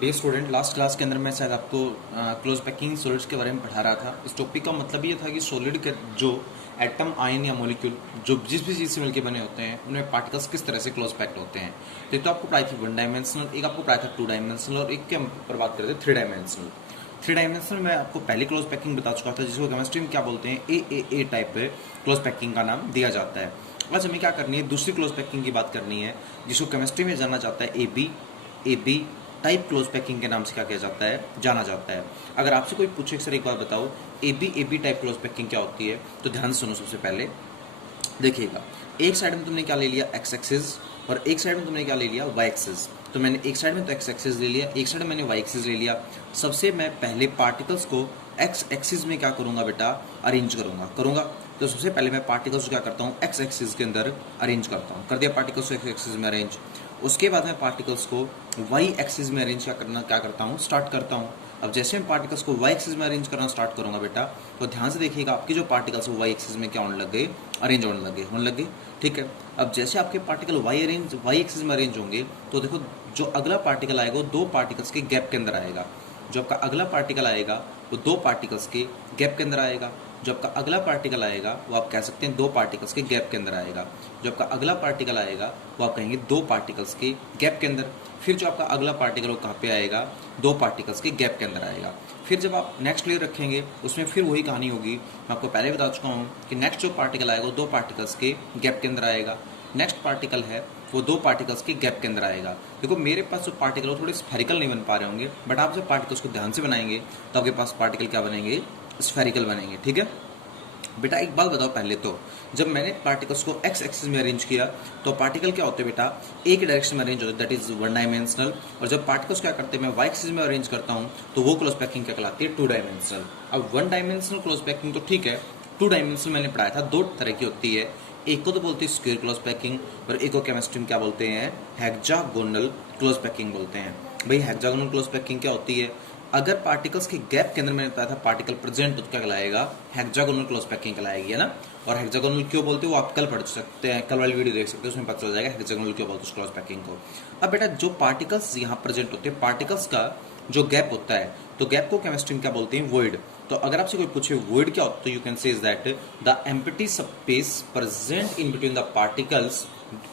Day student, last class के अंदर मैं शायद आपको क्लोज पैकिंग सॉलिड्स के बारे में पढ़ा रहा था। इस टॉपिक का मतलब ये था कि सॉलिड के जो एटम, आयन या मॉलिक्यूल जो जिस भी चीज़ से मिलकर बने होते हैं उनमें पार्टिकल्स किस तरह से क्लोज पैक्ड होते हैं। तो एक तो आपको पढ़ाई थी 1 डायमेंशनल, एक आपको पढ़ाया था 2 डायमेंशनल और एक के हम पर बात कर रहे थे 3 डायमेंशनल। 3 डायमेंशनल में आपको पहली क्लोज पैकिंग बता चुका था जिसको केमिस्ट्री में क्या बोलते हैं, ए टाइप क्लोज पैकिंग का नाम दिया जाता है। आज हमें क्या करनी है, दूसरी क्लोज पैकिंग की बात करनी है जिसको केमिस्ट्री में जाना जाता है A B type close packing के नाम से क्या किया जाता है, जाना जाता है। अगर आपसे कोई पूछे सर एक बार बताओ A B type close packing क्या होती है, तो ध्यान से सुनो। सबसे पहले देखिएगा, एक साइड में तुमने क्या ले लिया, एक्स एक्सिस, और एक साइड में तुमने क्या ले लिया, वाई एक्सिस। तो मैंने एक साइड में तो एक्स एक्सिस ले लिया, एक साइड में मैंने वाई एक्सिस ले लिया। सबसे मैं पहले पार्टिकल्स को एक्स एक्सिस में क्या करूंगा बेटा, अरेंज करूंगा। तो सबसे पहले मैं पार्टिकल्स को क्या करता हूँ, एक्स एक्सिस के अंदर अरेंज करता हूँ। कर दिया पार्टिकल्स को एक्स एक्सिस में अरेंज। उसके बाद मैं पार्टिकल्स को वाई एक्सिस में अरेंज क्या करता हूँ, स्टार्ट करता हूँ। अब जैसे मैं पार्टिकल्स को वाई एक्सिस में अरेंज करना स्टार्ट करूंगा बेटा, तो ध्यान से देखिएगा आपके जो पार्टिकल्स वाई एक्सिस में क्या होने लग गए, अरेंज होने लग गए। ठीक है। अब जैसे आपके पार्टिकल वाई एक्सिस में अरेंज होंगे, तो देखो जो अगला पार्टिकल आएगा वो दो पार्टिकल्स के गैप के अंदर आएगा। जो आपका अगला पार्टिकल आएगा वो दो पार्टिकल्स के गैप के अंदर आएगा। जो आपका अगला पार्टिकल आएगा वो आप कह सकते हैं दो पार्टिकल्स के गैप के अंदर आएगा। जो आपका अगला पार्टिकल आएगा वो आप कहेंगे दो पार्टिकल्स के गैप के अंदर। फिर जो आपका अगला पार्टिकल वो कहाँ पे आएगा, दो पार्टिकल्स के गैप के अंदर आएगा। फिर जब आप नेक्स्ट लेयर रखेंगे उसमें फिर वही कहानी होगी। मैं आपको पहले बता चुका हूँ कि नेक्स्ट जो पार्टिकल आएगा वो दो पार्टिकल्स के गैप के अंदर आएगा। नेक्स्ट पार्टिकल है वो दो पार्टिकल्स के गैप के अंदर आएगा। देखो मेरे पास जो पार्टिकल वो थोड़े स्फेरिकल नहीं बन पा रहे होंगे, बट आप जब पार्टिकल्स को ध्यान से बनाएंगे तो आपके पास पार्टिकल क्या बनेंगे, स्फेरिकल बनेंगे। ठीक है बेटा, एक बात बताओ पहले तो, जब मैंने पार्टिकल्स को एक्स एक्सिस में अरेंज किया तो पार्टिकल क्या होते हैं बेटा, एक डायरेक्शन में अरेंज होते हैं, दैट इज 1 डायमेंशनल। और जब पार्टिकल्स क्या करते हैं, मैं वाई एक्सिस में अरेंज करता हूँ तो वो क्लोज पैकिंग क्या कहलाती है, 2 डायमेंशनल। अब 1 डायमेंशनल क्लोज पैकिंग तो ठीक है, 2 डायमेंशनल मैंने पढ़ाया था दो तरह की होती है। एक को तो बोलते हैं स्क्वायर क्लोज पैकिंग, और एक को केमिस्ट्री में क्या बोलते हैं, हेक्सागोनल क्लोज पैकिंग बोलते हैं। भाई हेक्सागोनल क्लोज पैकिंग क्या होती है, अगर पार्टिकल्स के गैप के अंदर मैंने बताया था पार्टिकल प्रेजेंट तो क्या कहलाएगा, हेक्सागोनल क्लोज पैकिंग कहलाएगी, है ना। और हेक्सागोनल क्यों बोलते हैं वो आप कल पढ़ सकते हैं, कल वाली वीडियो देख सकते हैं, उसमें पता चल जाएगा हेक्सागोनल क्यों बोलते हैं क्लोज पैकिंग को। अब बेटा जो पार्टिकल्स यहाँ प्रेजेंट होते हैं, पार्टिकल्स का जो गैप होता है, तो गैप को केमिस्ट्री में क्या बोलते हैं, वॉइड। तो अगर आपसे कोई पूछे वॉइड क्या होता है, तो you can say that the empty space present in between the particles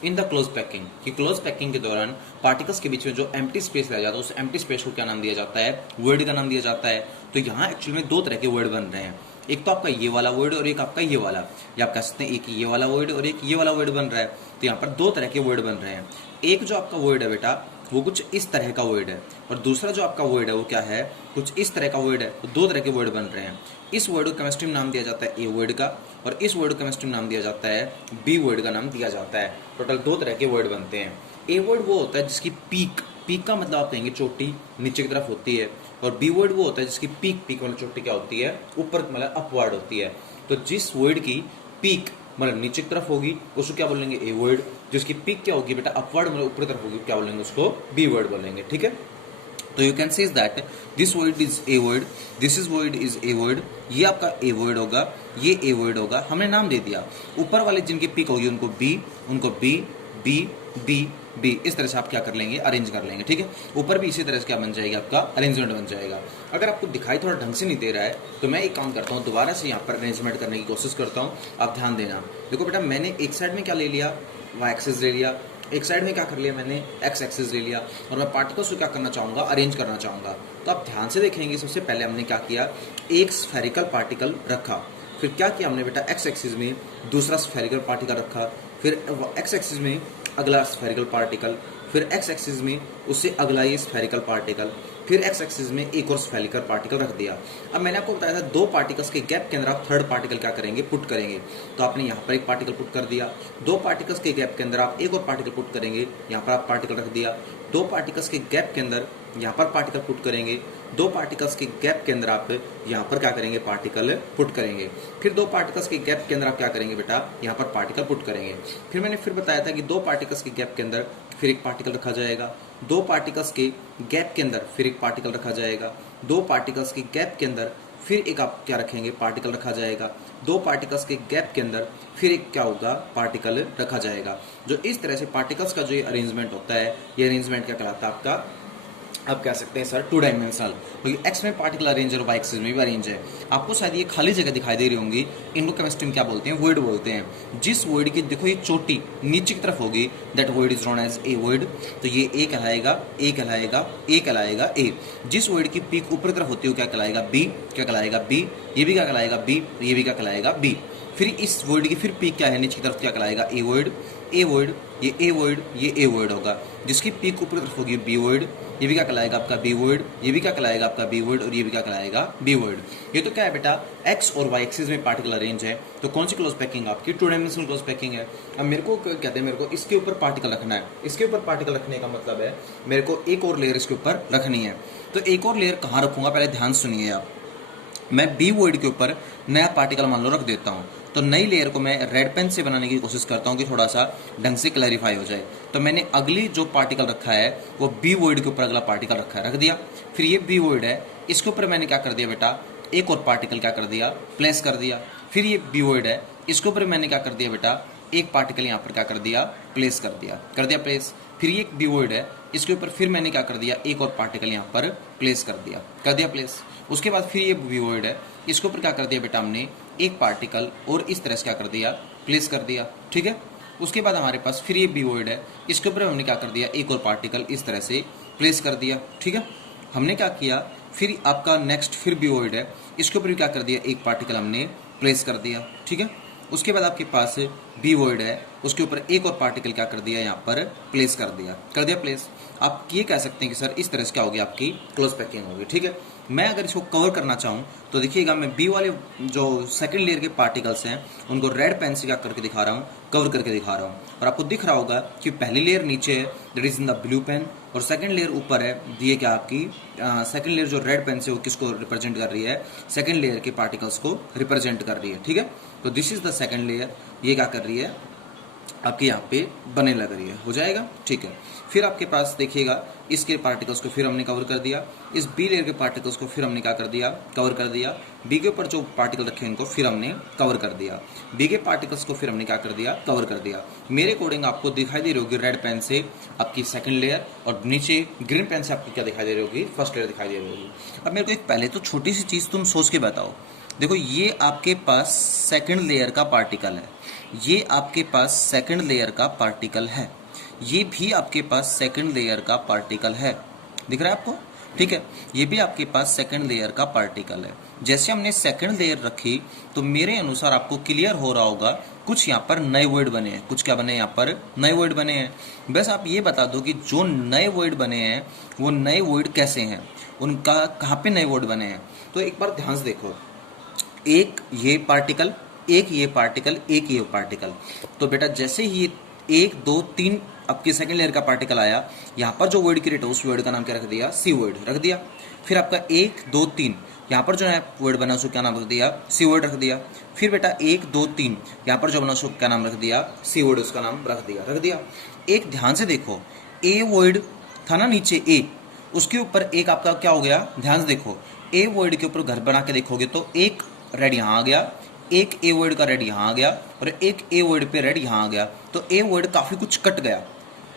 in the close packing. कि क्लोज पैकिंग के दौरान पार्टिकल्स के बीच में जो एम्प्टी स्पेस रह जाता है उस एम्प्टी स्पेस को क्या नाम दिया जाता है, वॉइड का नाम दिया जाता है। तो यहाँ एक्चुअली में दो तरह के वॉइड बन रहे हैं, एक तो आपका ये वाला वॉइड और एक आपका ये वाला, या आप कह सकते हैं एक ये वाला वॉइड और एक ये वाला वॉइड बन रहा है। तो यहाँ पर दो तरह के वॉइड बन रहे हैं। एक जो आपका वॉइड है बेटा वो कुछ इस तरह का वॉइड है, और दूसरा जो आपका वॉइड है वो क्या है, कुछ इस तरह का वॉइड है। तो दो तरह के वॉइड बन रहे हैं। इस वर्ड को केमिस्ट्री में नाम दिया जाता है ए वर्ड का, और इस वर्ड को केमिस्ट्री में नाम दिया जाता है बी वर्ड का नाम दिया जाता है। टोटल दो तरह के वर्ड बनते हैं। ए वर्ड वो होता है जिसकी पीक का मतलब आप कहेंगे चोटी नीचे की तरफ होती है, और बी वर्ड वो होता है जिसकी पीक मतलब चोटी क्या होती है, ऊपर मतलब अपवर्ड होती है। तो जिस वर्ड की पीक मतलब नीचे की तरफ होगी उसको क्या बोलेंगे, ए वर्ड। जिसकी पीक क्या होगी बेटा, अपवर्ड मतलब ऊपर तरफ होगी, क्या बोलेंगे उसको, बी वर्ड बोलेंगे। ठीक है, तो you can say that this word is a word, this is word is a word. ये आपका ए वर्ड होगा, ये ए वर्ड होगा, हमने नाम दे दिया। ऊपर वाले जिनकी पिक होगी उनको बी, उनको बी बी बी बी, इस तरह से आप क्या कर लेंगे, अरेंज कर लेंगे। ठीक है, ऊपर भी इसी तरह से क्या बन जाएगा, आपका अरेंजमेंट बन जाएगा। अगर आपको दिखाई थोड़ा ढंग से नहीं दे रहा है तो मैं एक काम करता हूँ, दोबारा से यहाँ पर अरेंजमेंट करने की कोशिश करता हूँ, आप ध्यान देना। देखो बेटा मैंने एक साइड में क्या ले लिया, वाई एक्सिस ले लिया, एक साइड में क्या कर लिया मैंने, एक्स एक्सिस ले लिया, और मैं पार्टिकल्स को क्या करना चाहूँगा, अरेंज करना चाहूँगा। तो आप ध्यान से देखेंगे, सबसे पहले हमने क्या किया, एक स्फेरिकल पार्टिकल रखा। फिर क्या किया हमने बेटा, एक्स एक्सिस में दूसरा स्फेरिकल पार्टिकल रखा, फिर एक्स एक्सिस में अगला स्फेरिकल पार्टिकल, फिर एक्स एक्सिस में उससे अगला ये स्फेरिकल पार्टिकल, फिर एक्स एक्सिस में एक और स्फेरिकल पार्टिकल रख दिया। अब मैंने आपको बताया था दो पार्टिकल्स के गैप के अंदर आप थर्ड पार्टिकल क्या करेंगे, पुट करेंगे। तो आपने यहाँ पर एक पार्टिकल पुट कर दिया, दो पार्टिकल्स के गैप के अंदर आप एक और पार्टिकल पुट करेंगे, यहाँ पर आप पार्टिकल रख दिया। दो पार्टिकल्स के गैप के अंदर यहाँ पर पार्टिकल पुट करेंगे, दो पार्टिकल्स के गैप के अंदर आप यहाँ पर क्या करेंगे, पार्टिकल पुट करेंगे। फिर दो पार्टिकल्स के गैप के अंदर आप क्या करेंगे बेटा, यहाँ पर पार्टिकल पुट करेंगे। फिर मैंने फिर बताया था कि दो पार्टिकल्स के गैप के अंदर फिर एक पार्टिकल रखा जाएगा, दो पार्टिकल्स के गैप के अंदर फिर एक पार्टिकल रखा जाएगा, दो पार्टिकल्स के गैप के अंदर फिर एक आप क्या रखेंगे, पार्टिकल रखा जाएगा, दो पार्टिकल्स के गैप के अंदर फिर एक क्या होगा, पार्टिकल रखा जाएगा। जो इस तरह से पार्टिकल्स का जो ये अरेंजमेंट होता है, ये अरेंजमेंट क्या कहलाता है आपका, आप कह सकते हैं सर टू डायमेंशनल, क्योंकि एक्स में पार्टिकल अरेंज है और वाई एक्सिस में भी अरेंज है। आपको शायद ये खाली जगह दिखाई दे रही होंगी, इनको केमिस्ट्री में क्या बोलते हैं, वॉइड बोलते हैं। जिस वॉइड की देखो ये चोटी नीचे की तरफ होगी, that void is known as A void. तो ये ए कहलाएगा, ए कहलाएगा, ए कहलाएगा ए। जिस वॉइड की पीक ऊपर की तरफ होती है वो क्या कहलाएगा, बी। क्या कहलाएगा, बी। ये भी क्या कहलाएगा, बी। ये भी क्या कहलाएगा, बी। फिर इस वॉइड की फिर पीक क्या है नीचे की तरफ, क्या कहलाएगा, ए वॉइड। ए वॉइड, ये ए वॉइड, ये ए वॉइड होगा। जिसकी पीक ऊपर की तरफ होगी बी वॉइड, ये भी क्या कहलाएगा आपका बी वॉइड। ये भी क्या कहलाएगा आपका बी वॉइड, और ये भी क्या कहलाएगा बी वॉइड। ये तो क्या है बेटा, एक्स और वाई एक्सिस में पार्टिकल अरेंज है। तो कौन सी क्लोज पैकिंग आपकी, टू डायमेंशनल क्लोज पैकिंग है। अब मेरे को कहते हैं, मेरे को इसके ऊपर पार्टिकल रखना है। इसके ऊपर पार्टिकल रखने का मतलब है मेरे को एक और लेयर इसके ऊपर रखनी है। तो एक और लेयर कहाँ रखूंगा, पहले ध्यान सुनिए आप। मैं बी वॉइड के ऊपर नया पार्टिकल मान लो रख देता हूँ। तो नई लेयर को मैं रेड पेन से बनाने की कोशिश करता हूँ कि थोड़ा सा ढंग से क्लैरिफाई हो जाए। तो मैंने अगली जो पार्टिकल रखा है वो बी वॉइड के ऊपर अगला पार्टिकल रखा है, रख दिया। फिर ये बी वॉइड है, इसके ऊपर मैंने क्या कर दिया बेटा, एक और पार्टिकल क्या कर दिया, प्लेस कर दिया। फिर ये बी वॉइड है, इसके ऊपर मैंने क्या कर दिया बेटा, एक पार्टिकल यहाँ पर क्या कर दिया, प्लेस कर दिया प्लेस। फिर ये बी वॉइड है, इसके ऊपर फिर मैंने क्या कर दिया, एक और पार्टिकल यहाँ पर प्लेस कर दिया प्लेस। उसके बाद फिर ये बी वॉइड है, इसके ऊपर क्या कर दिया बेटा हमने, एक पार्टिकल और इस तरह से क्या कर दिया, प्लेस कर दिया, ठीक है। उसके बाद हमारे पास फिर ये बी वॉइड है, इसके ऊपर हमने क्या कर दिया, एक और पार्टिकल इस तरह से प्लेस कर दिया, ठीक है। हमने क्या किया, फिर आपका नेक्स्ट फिर बी वॉइड है, इसके ऊपर भी क्या कर दिया, एक पार्टिकल हमने प्लेस कर दिया, ठीक है। उसके बाद आपके पास बी वॉइड है, उसके ऊपर एक और पार्टिकल क्या कर दिया, यहाँ पर प्लेस कर दिया प्लेस। आप ये कह सकते हैं कि सर इस तरह से क्या होगी, आपकी क्लोज पैकिंग होगी, ठीक है। मैं अगर इसको कवर करना चाहूँ तो देखिएगा, मैं बी वाले जो सेकंड लेयर के पार्टिकल्स हैं उनको रेड पेन से क्या करके दिखा रहा हूँ, कवर करके दिखा रहा हूँ। और आपको दिख रहा होगा कि पहली लेयर नीचे है, that is in the blue pen, और सेकंड लेयर ऊपर है। ये क्या आपकी सेकंड लेयर जो रेड पेन से वो किसको रिप्रेजेंट कर रही है, सेकंड लेयर के पार्टिकल्स को रिप्रेजेंट कर रही है, ठीक है। तो this is the second layer, ये क्या कर रही है, आपके यहाँ पे बने लग रही है, हो जाएगा, ठीक है। फिर आपके पास देखिएगा, इसके पार्टिकल्स को फिर हमने कवर कर दिया, इस बी लेयर के पार्टिकल्स को फिर हमने क्या कर दिया, कवर कर दिया। बी के ऊपर जो पार्टिकल रखे इनको फिर हमने कवर कर दिया, बी के पार्टिकल्स को फिर हमने क्या कर दिया, कवर कर दिया। मेरे अकॉर्डिंग आपको दिखाई दे रही होगी रेड पेन से आपकी सेकंड लेयर, और नीचे ग्रीन पेन से आपको क्या दिखाई दे रही होगी, फर्स्ट लेयर दिखाई दे रही होगी। अब मेरे को एक पहले तो छोटी सी चीज़ तुम सोच के बताओ, देखो ये आपके पास सेकंड लेयर का पार्टिकल है, ये आपके पास सेकंड लेयर का पार्टिकल है, ये भी आपके पास सेकंड लेयर का पार्टिकल है, दिख रहा है आपको, ठीक है। ये भी आपके पास सेकंड लेयर का पार्टिकल है। जैसे हमने सेकंड लेयर रखी तो मेरे अनुसार आपको क्लियर हो रहा होगा, कुछ यहाँ पर नए वर्ड बने हैं, कुछ क्या बने हैं, यहाँ पर नए वर्ड बने हैं। बस आप ये बता दो कि जो नए वर्ड बने हैं वो नए वर्ड कैसे हैं, उनका कहाँ पे नए वर्ड बने हैं। तो एक बार ध्यान से देखो, एक ये पार्टिकल, एक ये पार्टिकल, एक ये पार्टिकल। तो बेटा जैसे ही 1 2 3 आपके सेकंड लेयर का पार्टिकल आया, यहाँ पर जो वर्ड क्रिएट हो उस वर्ड का नाम क्या रख दिया, सी वर्ड रख दिया। फिर आपका 1 2 3 यहाँ पर जो है वर्ड बना उसको क्या नाम रख दिया, सी वर्ड रख दिया। फिर बेटा 1 2 3 यहाँ पर जो बना उसको क्या नाम रख दिया, सी वर्ड उसका नाम रख दिया। एक ध्यान से देखो, ए वर्ड था ना नीचे ए, उसके ऊपर एक आपका क्या हो गया, ध्यान से देखो, ए वर्ड के ऊपर घर बना के देखोगे तो एक रेड यहाँ आ गया, एक ए वर्ड का रेड यहाँ आ गया, और एक ए वर्ड पे रेड यहाँ आ गया। तो ए वर्ड काफ़ी कुछ कट गया।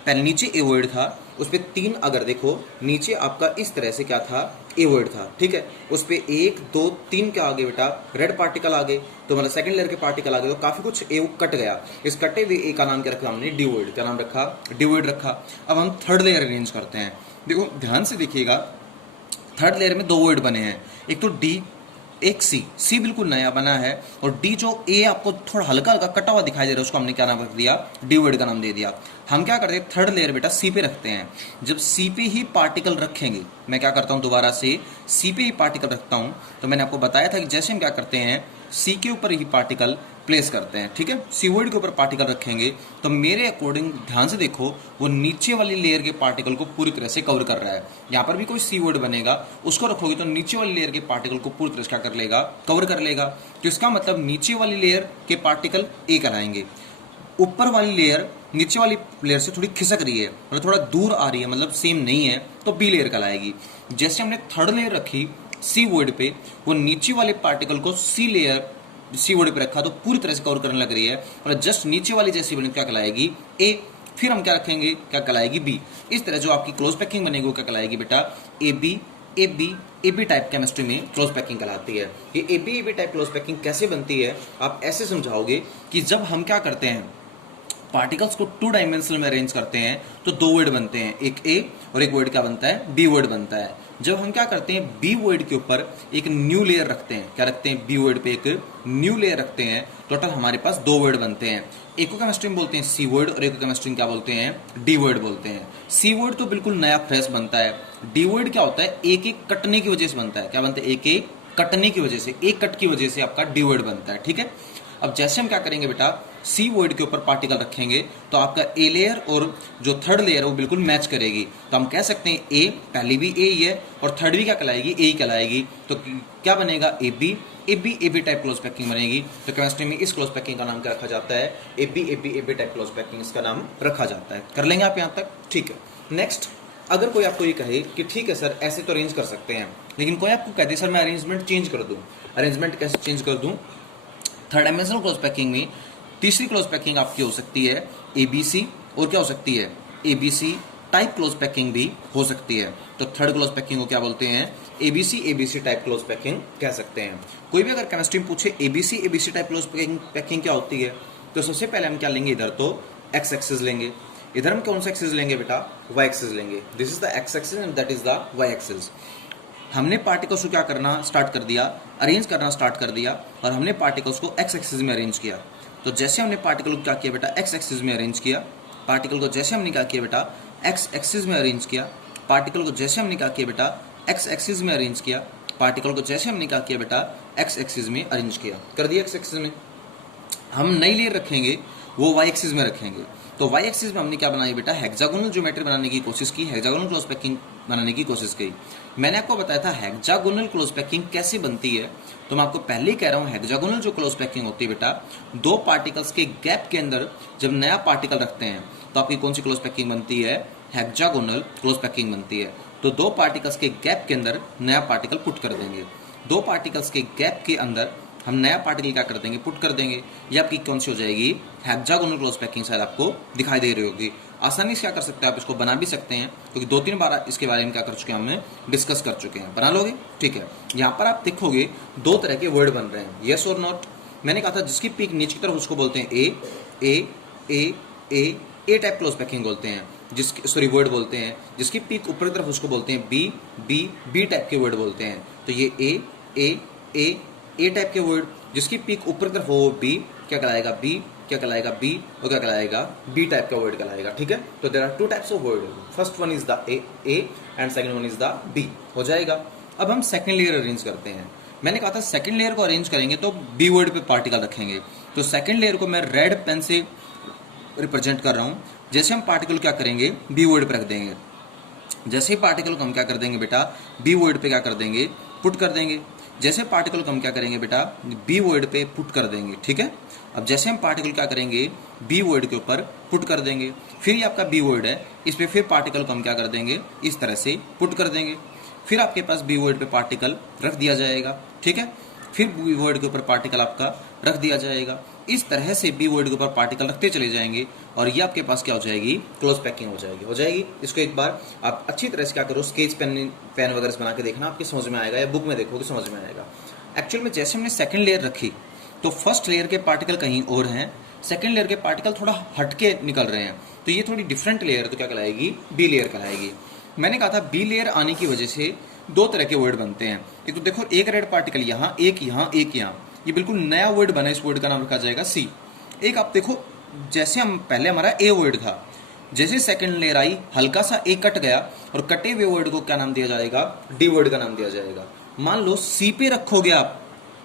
पहले नीचे ए वर्ड था, उस पर 3 अगर देखो नीचे आपका इस तरह से क्या था, ए वर्ड था, ठीक है। उस पर 1 2 3 क्या आ गए बेटा, रेड पार्टिकल आ गए, तो मतलब सेकंड लेयर के पार्टिकल आ गए, तो काफ़ी कुछ ए कट गया। इस कटे हुए ए का नाम क्या रखा हमने, डी वर्ड, क्या नाम रखा, डी वर्ड रखा। अब हम थर्ड लेयर अरेंज करते हैं। देखो ध्यान से देखिएगा, थर्ड लेयर में 2 वर्ड बने हैं, एक तो डी, एक सी बिल्कुल नया बना है, और डी जो ए आपको थोड़ा हल्का हल्का कटा हुआ दिखाई दे रहा है उसको हमने क्या नाम रख दिया, डी वर्ड का नाम दे दिया। हम क्या करते हैं, थर्ड लेयर बेटा सी पे रखते हैं। जब सी पे ही पार्टिकल रखेंगे, मैं क्या करता हूँ दोबारा से सी पे ही पार्टिकल रखता हूँ। तो मैंने आपको बताया था कि जैसे हम क्या करते हैं, सी के ऊपर ही पार्टिकल प्लेस करते हैं, ठीक है। सी वर्ड के ऊपर पार्टिकल रखेंगे तो मेरे अकॉर्डिंग ध्यान से देखो, वो नीचे वाली लेयर के पार्टिकल को पूरी तरह से कवर कर रहा है। यहाँ पर भी कोई सी वर्ड बनेगा, उसको रखोगे तो नीचे वाली लेयर के पार्टिकल को पूरी तरह से क्या कर लेगा, कवर कर लेगा। तो इसका मतलब नीचे वाली लेयर के पार्टिकल ए कहलाएंगे, ऊपर वाली लेयर नीचे वाली लेयर से थोड़ी खिसक रही है, मतलब थोड़ा दूर आ रही है, मतलब सेम नहीं है, तो बी लेयर कहलाएगी। जैसे हमने थर्ड लेयर रखी सी वर्ड पे, वो नीचे वाले पार्टिकल को सी वर्ड पे रखा तो पूरी तरह से कवर करने लग रही है, और जस्ट नीचे वाली जैसी बनी क्या कहलाएगी, ए। फिर हम क्या रखेंगे, क्या कहलाएगी बी। इस तरह जो आपकी क्लोज पैकिंग बनेगी वो क्या कहलाएगी बेटा, A B A B type chemistry में क्लोज पैकिंग कहलाती है। ये A B type close packing कैसे बनती है आप ऐसे समझाओगे कि जब हम क्या करते हैं, पार्टिकल्स को 2 डायमेंशनल में अरेंज करते हैं तो 2 वर्ड बनते हैं, एक ए और एक वर्ड क्या बनता है, बी वर्ड बनता है। जब हम क्या करते हैं, बी वर्ड के ऊपर एक न्यू लेयर रखते हैं, क्या रखते हैं, बी वर्ड पे एक न्यू लेयर रखते हैं, टोटल हमारे पास 2 वर्ड बनते हैं। एक को केमिस्ट्री में बोलते हैं सी वर्ड और एक को केमिस्ट्री में क्या बोलते हैं, डी वर्ड बोलते हैं। सी वर्ड तो बिल्कुल नया फ्रेश बनता है, डी वर्ड क्या होता है, एक एक कटने की वजह से बनता है, क्या बनता है, एक एक कटने की वजह से, एक कट की वजह से आपका डी वर्ड बनता है, ठीक है। अब जैसे हम क्या करेंगे बेटा, सी वर्ड के ऊपर पार्टिकल रखेंगे तो आपका ए लेयर और जो थर्ड लेयर है वो बिल्कुल मैच करेगी, तो हम कह सकते हैं ए, पहली भी ए ही है और थर्ड भी क्या कहलाएगी, ए ही कहलाएगी। तो क्या बनेगा, A B type close packing बनेगी। तो केमिस्ट्री में इस क्लोज पैकिंग का नाम क्या रखा जाता है, A B type close packing इसका नाम रखा जाता है। कर लेंगे आप यहाँ तक, ठीक है। नेक्स्ट, अगर कोई आपको ये कहे कि ठीक है सर ऐसे तो अरेंज कर सकते हैं, लेकिन कोई आपको कहते सर मैं अरेंजमेंट चेंज कर दूं, अरेंजमेंट कैसे चेंज कर दूं, थर्ड डायमेंशनल क्लोज पैकिंग में तीसरी क्लोज पैकिंग आपकी हो सकती है एबीसी, और क्या हो सकती है, एबीसी टाइप क्लोज पैकिंग भी हो सकती है। तो थर्ड क्लोज पैकिंग को क्या बोलते हैं, एबीसी टाइप क्लोज पैकिंग कह सकते हैं। कोई भी अगर केमिस्ट्री में पूछे एबीसी टाइप क्लोज पैकिंग क्या होती है, तो सबसे पहले हम क्या लेंगे, इधर तो एक्स एक्सिस लेंगे, इधर हम कौन सा एक्सिस लेंगे बेटा, वाई एक्सिस लेंगे। This is the X axis and that is the Y axis. हमने पार्टिकल्स को क्या करना स्टार्ट कर दिया, अरेंज करना स्टार्ट कर दिया, और हमने पार्टिकल्स को एक्स एक्सिस में अरेंज किया। तो जैसे हमने पार्टिकल को क्या किया बेटा, एक्स एक्सिस में अरेंज किया, पार्टिकल को जैसे हमने क्या किया बेटा, एक्स एक्सिस में अरेंज किया, पार्टिकल को जैसे हमने क्या किया बेटा, एक्स एक्सिस में अरेंज किया, पार्टिकल को जैसे हमने क्या किया बेटा, एक्स एक्सिस में अरेंज किया, कर दिया एक्स एक्सिस में। हम नई लेयर रखेंगे वो वाई एक्सिस में रखेंगे। तो वाई एक्सिस में हमने क्या बनाया बेटा, हेक्सागोनल ज्योमेट्री बनाने की कोशिश की, हेक्सागोनल क्लोज पैकिंग बनाने की कोशिश की। मैंने आपको बताया था हेक्सागोनल क्लोज पैकिंग कैसे बनती है, तो मैं आपको पहले ही कह रहा हूँ हेक्सागोनल जो क्लोज पैकिंग होती है बेटा, 2 पार्टिकल्स के गैप के अंदर जब नया पार्टिकल रखते हैं तो आपकी कौन सी क्लोज पैकिंग बनती है, हेक्सागोनल क्लोज पैकिंग बनती है। तो 2 पार्टिकल्स के गैप के अंदर नया पार्टिकल पुट कर देंगे, 2 पार्टिकल्स के गैप के अंदर हम नया पार्टिकल क्या कर देंगे, पुट कर देंगे। ये आपकी कौन सी हो जाएगी, हेक्सागोनल क्लोज पैकिंग शायद आपको दिखाई दे रही होगी। आसानी से क्या कर सकते हैं आप, इसको बना भी सकते हैं, क्योंकि 2-3 बार इसके बारे में क्या कर चुके हैं, हमने डिस्कस कर चुके हैं। बना लोगे, ठीक है। यहाँ पर आप देखोगे 2 तरह के वर्ड बन रहे हैं, यस और नॉट। मैंने कहा था जिसकी पीक नीचे की तरफ उसको बोलते हैं ए टाइप क्लोज पैकिंग बोलते हैं, जिसकी वर्ड बोलते हैं। जिसकी पीक ऊपर की तरफ उसको बोलते हैं बी टाइप के वर्ड बोलते हैं। तो ये ए टाइप के वर्ड, जिसकी पीक ऊपर की तरफ हो बी, क्या कहलाएगा, बी, क्या कहलाएगा, बी, और क्या कहलाएगा, बी टाइप का वर्ड कहलाएगा, ठीक है। तो there are 2 types of word, first one is the A and second one is the B, हो जाएगा। अब हम सेकंड लेयर अरेंज करते हैं। मैंने कहा था सेकंड लेयर को अरेंज करेंगे तो बी वर्ड पे पार्टिकल रखेंगे। तो सेकंड लेयर को मैं रेड पेन से रिप्रेजेंट कर रहा हूं। जैसे हम पार्टिकल क्या करेंगे, बी वर्ड पे रख देंगे। जैसे ही पार्टिकल को हम क्या कर देंगे बेटा, बी वर्ड पे क्या कर देंगे, पुट कर देंगे। जैसे पार्टिकल को हम क्या करेंगे बेटा, बी वर्ड पे पुट कर देंगे, ठीक है। अब जैसे हम पार्टिकल क्या करेंगे, बी वर्ड के ऊपर पुट कर देंगे, फिर ये आपका बी वर्ड है, इस पे फिर पार्टिकल को हम क्या कर देंगे, इस तरह से पुट कर देंगे। फिर आपके पास बी वर्ड पे पार्टिकल रख दिया जाएगा, ठीक है। फिर बी वर्ड के ऊपर पार्टिकल आपका रख दिया जाएगा। इस तरह से बी वर्ड के ऊपर पार्टिकल रखते चले जाएंगे और ये आपके पास क्या हो जाएगी, क्लोज पैकिंग हो जाएगी। इसको एक बार आप अच्छी तरह से क्या करो, स्केच पेन वगैरह से बना के देखना, आपकी समझ में आएगा, या बुक में देखोगे समझ में आएगा। एक्चुअल में जैसे हमने सेकंड लेयर रखी तो फर्स्ट लेयर के पार्टिकल कहीं और हैं, सेकंड लेयर के पार्टिकल थोड़ा हटके निकल रहे हैं, तो ये थोड़ी डिफरेंट लेयर, तो क्या कहलाएगी, बी लेयर कहलाएगी। मैंने कहा था बी लेयर आने की वजह से 2 तरह के वर्ड बनते हैं। एक तो देखो, एक रेड पार्टिकल यहाँ, एक यहाँ, एक यहाँ, ये बिल्कुल नया वर्ड बना, इस वर्ड का नाम रखा जाएगा सी। एक आप देखो, जैसे हम पहले हमारा ए वर्ड था, जैसे सेकंड लेयर आई हल्का सा ए कट गया और कटे हुए वर्ड को क्या नाम दिया जाएगा, डी वर्ड का नाम दिया जाएगा। मान लो सी पे रखोगे आप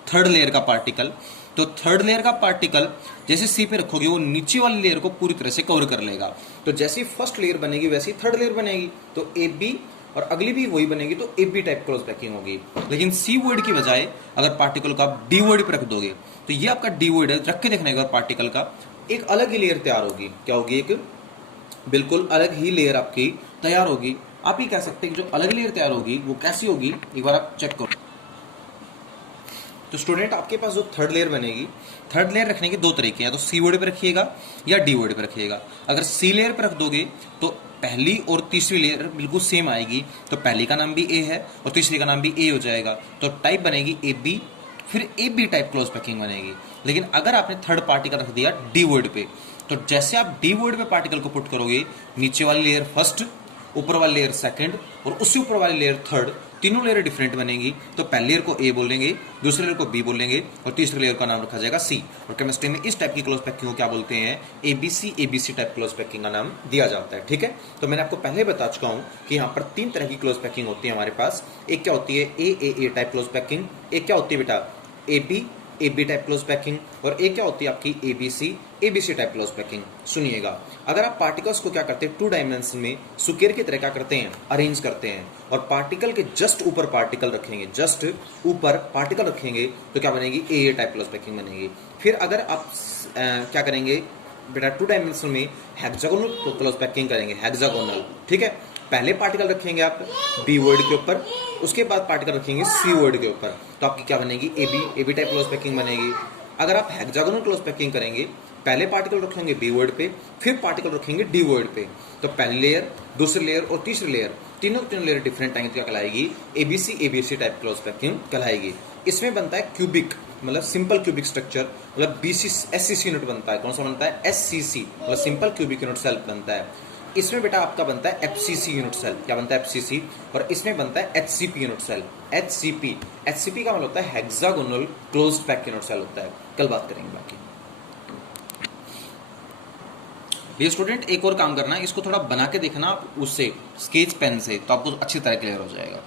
थर्ड लेयर का पार्टिकल, तो थर्ड लेयर का पार्टिकल जैसे सी पे रखोगे वो नीचे वाली लेयर को पूरी तरह से कवर कर लेगा। तो जैसी फर्स्ट लेयर बनेगी वैसी थर्ड लेयर बनेगी, तो ए बी, और अगली भी वही बनेगी, तो A B type close packing होगी। लेकिन सी वर्ड की बजाय अगर पार्टिकल को आप डी वर्ड पे रख दोगे तो ये आपका डी वर्ड है, रख के देखने का पार्टिकल का एक अलग ही लेयर तैयार होगी। क्या होगी, एक बिल्कुल अलग ही लेयर आपकी तैयार होगी। आप ही कह सकते हैं कि जो अलग लेयर तैयार होगी वो कैसी होगी, एक बार आप चेक करो। तो स्टूडेंट आपके पास जो थर्ड लेयर बनेगी, थर्ड लेयर रखने के दो तरीके हैं, या तो सी वर्ड पे रखिएगा या डी वर्ड पे रखिएगा। अगर सी लेयर पे रख दोगे तो पहली और तीसरी लेयर बिल्कुल सेम आएगी, तो पहली का नाम भी ए है और तीसरी का नाम भी ए हो जाएगा, तो टाइप बनेगी ए बी, फिर A B type close packing बनेगी। लेकिन अगर आपने थर्ड पार्टिकल रख दिया डी वर्ड पे, तो जैसे आप डी वर्ड पे पार्टिकल को पुट करोगे, नीचे वाली लेयर फर्स्ट, ऊपर वाली लेयर सेकंड और उससे ऊपर वाली लेयर थर्ड, तीनों लेयर डिफरेंट बनेगी। तो पहली लेयर को ए बोलेंगे, दूसरे लेयर को बी बोलेंगे और तीसरे लेयर का नाम रखा जाएगा सी। और केमिस्ट्री में इस टाइप की क्लोज पैकिंग को क्या बोलते हैं, एबीसी टाइप क्लोज पैकिंग का नाम दिया जाता है। ठीक है, तो मैंने आपको पहले बता चुका हूं कि यहाँ पर तीन तरह की क्लोज पैकिंग होती है हमारे पास। एक क्या होती है ए टाइप क्लोज पैकिंग, एक क्या होती है बेटा A B type close packing, और एक क्या होती है आपकी A B C type close packing. सुनिएगा, अगर आप पार्टिकल्स को क्या करते हैं, टू डायमेंशन में सुकेर की तरह क्या करते हैं, अरेंज करते हैं, और पार्टिकल के जस्ट ऊपर पार्टिकल रखेंगे, जस्ट ऊपर पार्टिकल रखेंगे, तो क्या बनेगी, ए टाइप क्लोज पैकिंग बनेगी। फिर अगर आप क्या करेंगे बेटा, टू डायमेंशन में हेक्सागोनल क्लोज पैकिंग करेंगे, हेक्सागोनल। ठीक है, पहले पार्टिकल रखेंगे आप बी वर्ड के ऊपर, उसके बाद पार्टिकल रखेंगे सी वर्ड के ऊपर, तो आपकी क्या बनेगी, A B type close packing बनेगी। अगर आप हेक्सागोनल क्लोज पैकिंग करेंगे, पहले पार्टिकल रखेंगे बी वर्ड पे, फिर पार्टिकल रखेंगे डी वर्ड पे, तो पहली लेयर, दूसरी लेयर और तीसरी लेयर, तीनों लेयर डिफरेंट आएंगे, तो क्या कहलाएगी, एबीसी टाइप क्लोज पैकिंग कहलाएगी। इसमें बनता है क्यूबिक, मतलब सिंपल क्यूबिक स्ट्रक्चर, मतलब एससीसी यूनिट बनता है। कौन सा बनता है, एससीसी, मतलब सिंपल क्यूबिक यूनिट सेल बनता है। इसमें बेटा आपका बनता है एफसीसी यूनिट सेल। क्या बनता है, एफसीसी, और इसमें बनता है एचसीपी यूनिट सेल। एचसीपी का मतलब होता है hexagonal closed pack unit cell होता है। कल बात करेंगे बाकी। ये स्टूडेंट एक और काम करना है, इसको थोड़ा बना के देखना आप उससे, स्केच पेन से, तो आपको अच्छी तरह क्लियर हो जाएगा।